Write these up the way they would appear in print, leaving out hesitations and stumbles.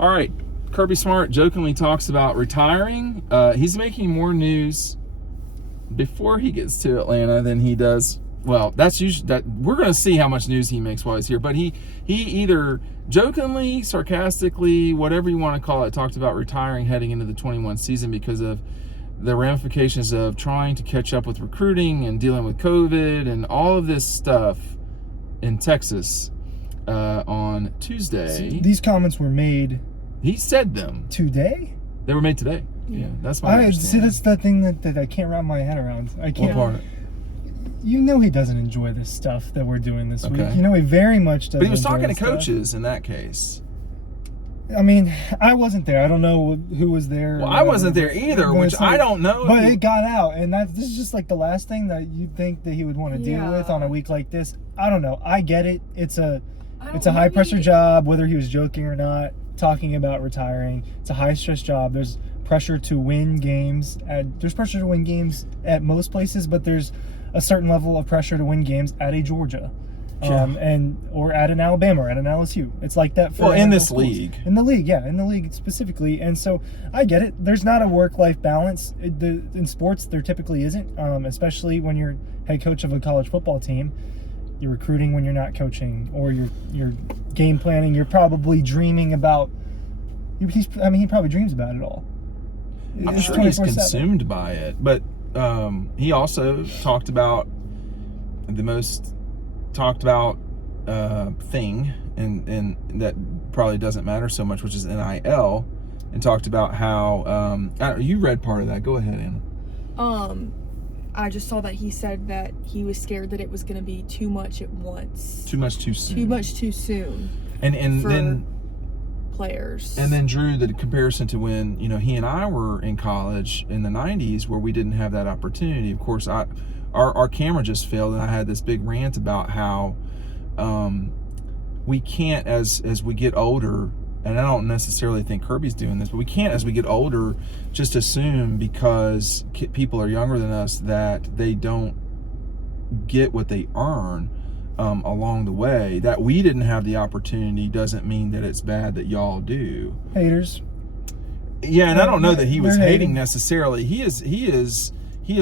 All right. Kirby Smart jokingly talks about retiring. He's making more news before he gets to Atlanta than he does. Well, that's usually that we're going to see how much news he makes while he's here. But he either jokingly, sarcastically, whatever you want to call it, talked about retiring heading into the 21 season because of the ramifications of trying to catch up with recruiting and dealing with COVID and all of this stuff in Texas on Tuesday. See, these comments were made. He said them today. They were made today. Yeah, that's my understanding. See, that's the thing that I can't wrap my head around. I can't. What part? You know he doesn't enjoy this stuff that we're doing this Okay. week. You know he very much doesn't. But he was enjoy talking to this coaches stuff. in that case. I mean, I wasn't there. I don't know who was there. Well, I wasn't there either, which I don't know. But it got out, and this is just like the last thing that you'd think that he would want to deal with on a week like this. I don't know. I get it. It's a high pressure job, whether he was joking or not. Talking about retiring, it's a high stress job. There's pressure to win games. There's pressure to win games at most places, but there's a certain level of pressure to win games at a Georgia, or at an Alabama or at an LSU. It's like that for in this league. In the league specifically. And so I get it. There's not a work-life balance in sports. There typically isn't, especially when you're head coach of a college football team. You're recruiting when you're not coaching, or you're game planning. You're probably dreaming about. He probably dreams about it all. I'm sure he's consumed by it, but he also talked about the most talked about thing, and that probably doesn't matter so much, which is NIL, and talked about how you read part of that. Go ahead, Anna. I just saw that he said that he was scared that it was going to be too much at once. Too much too soon. Too much too soon. And then players. And then drew the comparison to when, he and I were in college in the 90s where we didn't have that opportunity. Of course, our camera just failed, and I had this big rant about how we can't, as we get older, and I don't necessarily think Kirby's doing this, but we can't, as we get older, just assume because people are younger than us that they don't get what they earn along the way. That we didn't have the opportunity doesn't mean that it's bad that y'all do. Haters. Yeah, and I don't know that he was hating necessarily. He is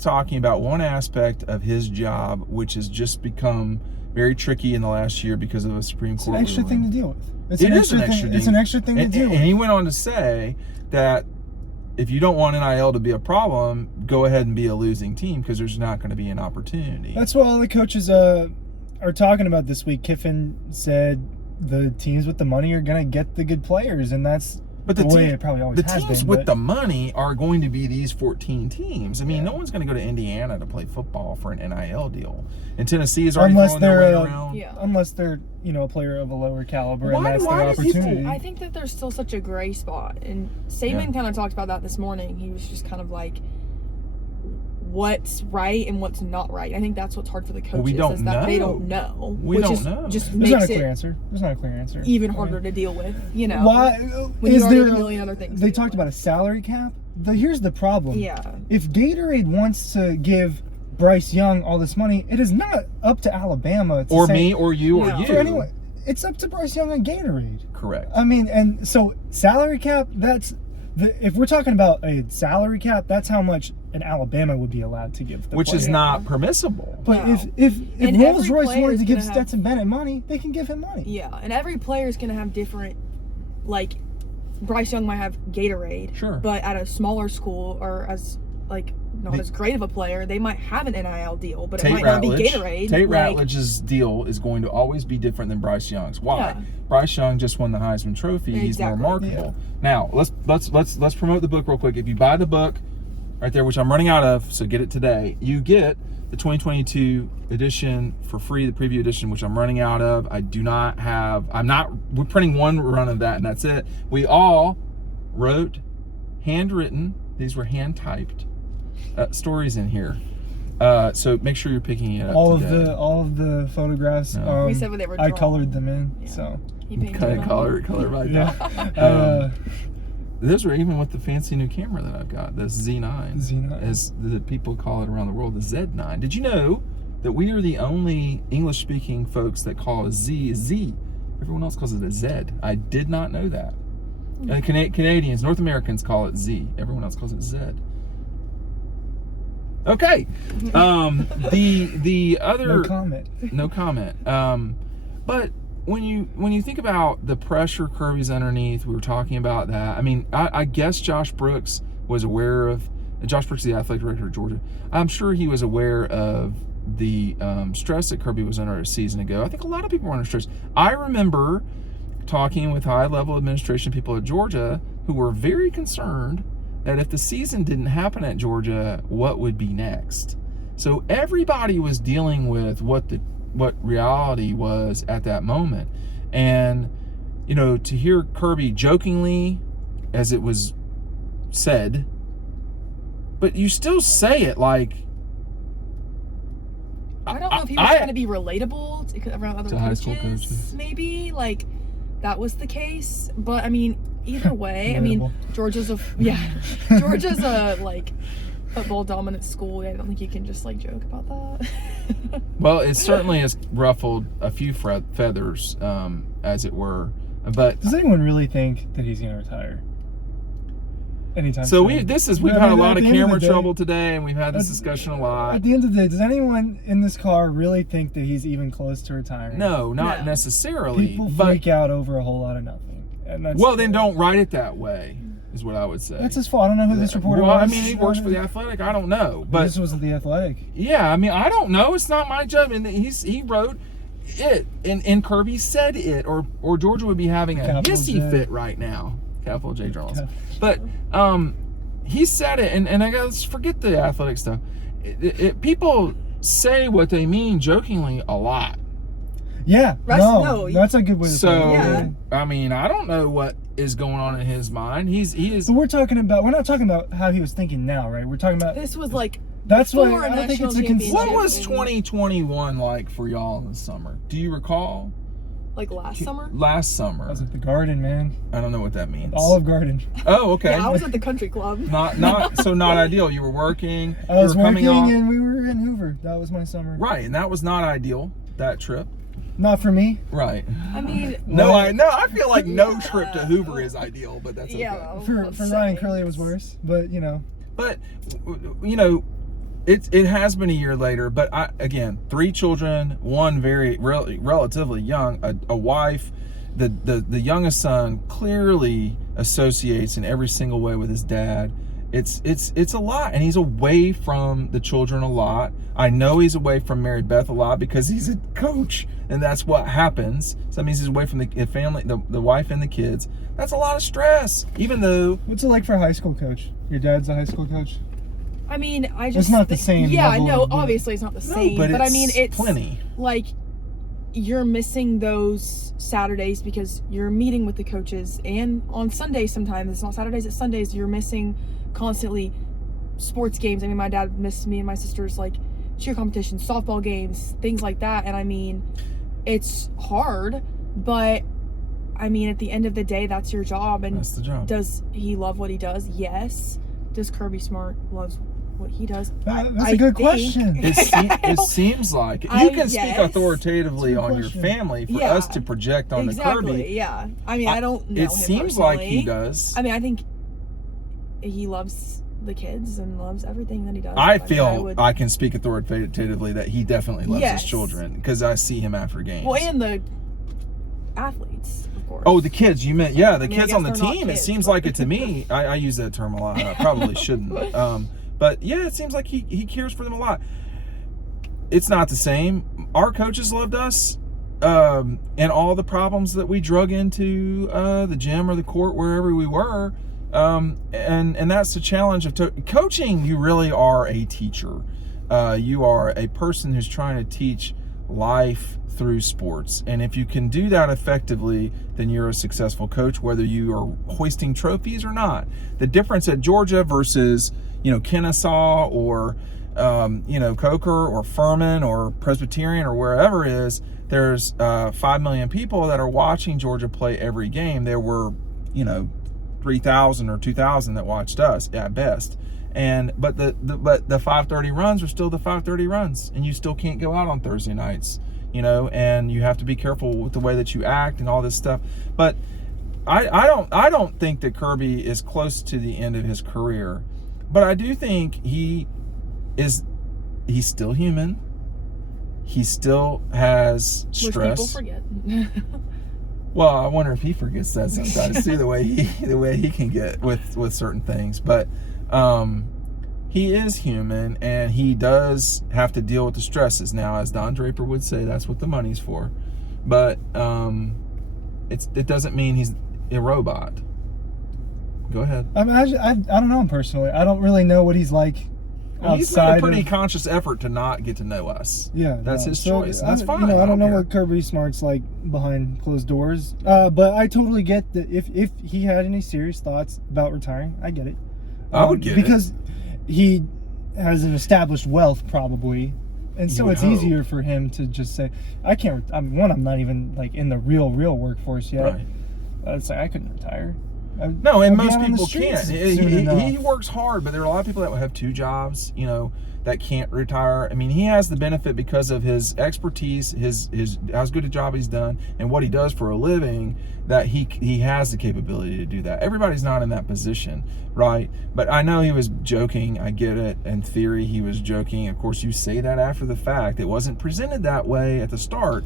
talking about one aspect of his job, which has just become very tricky in the last year because of a Supreme Court ruling. It's an extra thing to deal with. It is an extra thing. It's an extra thing to deal with. And he went on to say that if you don't want NIL to be a problem, go ahead and be a losing team because there's not going to be an opportunity. That's what all the coaches are talking about this week. Kiffin said the teams with the money are going to get the good players, and that's the way it probably always has been. The teams with the money are going to be these 14 teams. I mean, no one's going to go to Indiana to play football for an NIL deal. And Tennessee is already throwing their weight around. Yeah. Unless they're, a player of a lower caliber, and that's their opportunity. I think that there's still such a gray spot. And Saban kind of talked about that this morning. He was just kind of like, what's right and what's not right. I think that's what's hard for the coaches. Well, we don't know. They don't know. We don't know. Just There's makes not a clear answer. There's not a clear answer. Even harder to deal with, Why? When you already have a million other things. They talked about a salary cap. Here's the problem. Yeah. If Gatorade wants to give Bryce Young all this money, it is not up to Alabama to say, me or you or you. For anyone, it's up to Bryce Young and Gatorade. Correct. I mean, and so salary cap, if we're talking about a salary cap, that's how much an Alabama would be allowed to give the which player. is not permissible. But if Rolls Royce wanted to give Stetson Bennett money, they can give him money. Yeah, and every player is going to have different, like, Bryce Young might have Gatorade. Sure. But at a smaller school or as, not as great of a player, they might have an NIL deal, but it might not be Gatorade. Tate Ratledge's deal is going to always be different than Bryce Young's. Why? Yeah. Bryce Young just won the Heisman Trophy. He's more marketable. Yeah. Now, let's promote the book real quick. If you buy the book right there, which I'm running out of, so get it today, you get the 2022 edition for free, the preview edition, which I'm running out of. We're printing one run of that, and that's it. We all wrote, handwritten, these were hand typed stories in here. So make sure you're picking it up. All of the photographs. No. We said what they were drawn. I colored them in. Yeah. So color right now. Those are even with the fancy new camera that I've got, the Z9, as the people call it around the world, the Z9. Did you know that we are the only English-speaking folks that call a Z a Z? Everyone else calls it a Z. I did not know that. Canadians, North Americans call it Z. Everyone else calls it Z. Okay. The other no comment. But when you think about the pressure Kirby's underneath, we were talking about that. I mean, I guess Josh Brooks was aware of. Josh Brooks, the athletic director of Georgia. I'm sure he was aware of the stress that Kirby was under a season ago. I think a lot of people were under stress. I remember talking with high-level administration people at Georgia who were very concerned that if the season didn't happen at Georgia, what would be next? So everybody was dealing with what reality was at that moment. And, you know, to hear Kirby jokingly, as it was said, but you still say it like... I don't know if he was trying to be relatable around other coaches, maybe. Like, that was the case. But, I mean... Either way, I mean, Georgia's a like football dominant school. I don't think you can just like joke about that. Well, it certainly has ruffled a few feathers, as it were. But does anyone really think that he's going to retire anytime so soon? We've had a lot of camera trouble today, and we've had this discussion a lot. At the end of the day, does anyone in this car really think that he's even close to retiring? No, not necessarily. People freak out over a whole lot of nothing. Then don't write it that way, is what I would say. That's his fault. I don't know who this reporter was. Well, I mean, he works for The Athletic. I don't know. But this wasn't The Athletic. Yeah, I mean, I don't know. It's not my judgment. He wrote it, and Kirby said it, or Georgia would be having a hissy fit right now. Capital J journalism. But he said it, and I guess let's forget the athletic stuff. People say what they mean jokingly a lot. Yeah, that's a good way to say it. Yeah. I mean, I don't know what is going on in his mind. He is. But we're not talking about how he was thinking now, right? We're talking about this was like. That's why I don't think it's a concern. What was 2021 like for y'all in the summer? Do you recall? Like last summer? I was at the Garden, man. I don't know what that means. Olive Garden. Oh, okay. Yeah, I was at the country club. Not ideal. You were working. I was working and we were in Hoover. That was my summer. Right, and that was not ideal, that trip. Not for me. Right. I mean, I feel like no trip to Hoover is ideal, but that's okay. For Ryan Curley, it was worse, but you know. But you know, it has been a year later. But again, 3 children, one relatively young, a wife. The youngest son clearly associates in every single way with his dad. It's a lot, and he's away from the children a lot. I know he's away from Mary Beth a lot because he's a coach, and that's what happens. So that means he's away from the family, the wife and the kids. That's a lot of stress, even though... What's it like for a high school coach? Your dad's a high school coach? I mean, it's not the same. Yeah, I know. Obviously, it's not the same. But I mean, it's plenty. Like, you're missing those Saturdays because you're meeting with the coaches, and on Sundays sometimes, it's not Saturdays, it's Sundays, you're missing constantly sports games. I mean, my dad missed me and my sister's like cheer competitions, softball games, things like that. And I mean, it's hard, but I mean, at the end of the day, that's your job. And that's the job. Does he love what he does? Yes. Does Kirby Smart love what he does? That's a good question. It seems like you can speak authoritatively on your family for us to project on the Kirby. Yeah. I mean, I don't know. It seems like he does. I mean, I think he loves the kids and loves everything that he does. I feel I can speak authoritatively that he definitely loves his children because I see him after games. Well, and the athletes, of course. Oh, the kids, you meant, the kids on the team. It seems like it to me. I use that term a lot. I probably shouldn't. But yeah, it seems like he cares for them a lot. It's not the same. Our coaches loved us. And all the problems that we drug into the gym or the court, wherever we were. And that's the challenge of coaching. You really are a teacher. You are a person who's trying to teach life through sports. And if you can do that effectively, then you're a successful coach, whether you are hoisting trophies or not. The difference at Georgia versus, Kennesaw or, Coker or Furman or Presbyterian or wherever is, there's 5 million people that are watching Georgia play every game. There were, 3,000 or 2,000 that watched us at best. But the 5:30 runs are still the 5:30 runs, and you still can't go out on Thursday nights, and you have to be careful with the way that you act and all this stuff. But I don't think that Kirby is close to the end of his career, but I do think he's still human. He still has stress. Which people forget. Well, I wonder if he forgets that sometimes. See the way he can get with certain things, but he is human, and he does have to deal with the stresses. Now, as Don Draper would say, that's what the money's for. But it doesn't mean he's a robot. Go ahead. I mean, I don't know him personally. I don't really know what he's like. Well, he's made a pretty conscious effort to not get to know us. Yeah, that's his choice. That's fine. You know, I don't know what Kirby Smart's like behind closed doors. But I totally get that if he had any serious thoughts about retiring, I get it. I would get because it. He has an established wealth probably, and so it's easier for him to just say, "I can't." I'm not even like in the real workforce yet. Right. It's like I couldn't retire. No, and most people can't. He works hard, but there are a lot of people that will have 2 jobs, you know, that can't retire. I mean, he has the benefit because of his expertise, his how good a job he's done, and what he does for a living, that he has the capability to do that. Everybody's not in that position, right? But I know he was joking. I get it. In theory, he was joking. Of course, you say that after the fact. It wasn't presented that way at the start.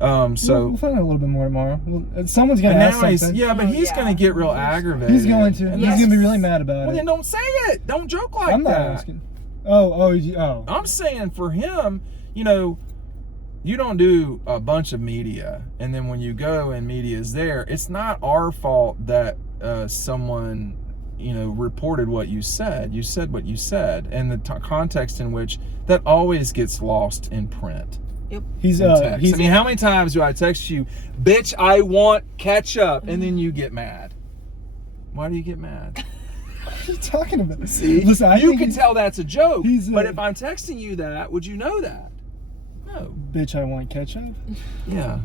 So we'll find out a little bit more tomorrow. Someone's gonna ask something. But he's gonna get real aggravated. He's going to. He's gonna be really mad about it. Well, then don't say it. Don't joke like I'm not that. asking. Oh. I'm saying for him, you know, you don't do a bunch of media, and then when you go and media is there, it's not our fault that someone, you know, reported what you said. You said what you said, and the context in which that always gets lost in print. Yep. I mean, how many times do I text you, bitch, I want ketchup, and then you get mad? Why do you get mad? What are you talking about? See, listen, you can tell that's a joke, but if I'm texting you that, would you know that? No. Bitch, I want ketchup? Yeah.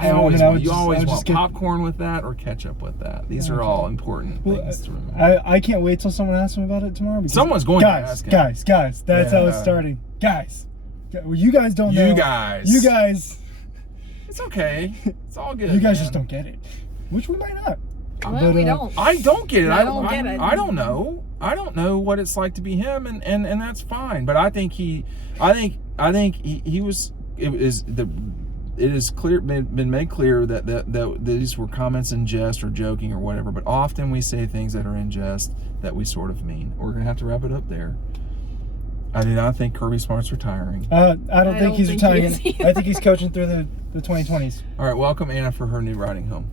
You always want popcorn with that or ketchup with that. These are all important things to remember. I can't wait till someone asks me about it tomorrow. Someone's going to ask him. Guys, that's how it's starting. Guys. Well, you guys don't know. You guys. It's okay. It's all good. You guys just don't get it. Which we might not. Well, we don't. I don't get it. I don't get it. I don't know. I don't know what it's like to be him, and that's fine. But I think he was. It is clear, been made clear that these were comments in jest or joking or whatever. But often we say things that are in jest that we sort of mean. We're gonna have to wrap it up there. I do not think Kirby Smart's retiring. I don't think he's retiring. I think he's coaching through the 2020s. All right, welcome Anna for her new riding home.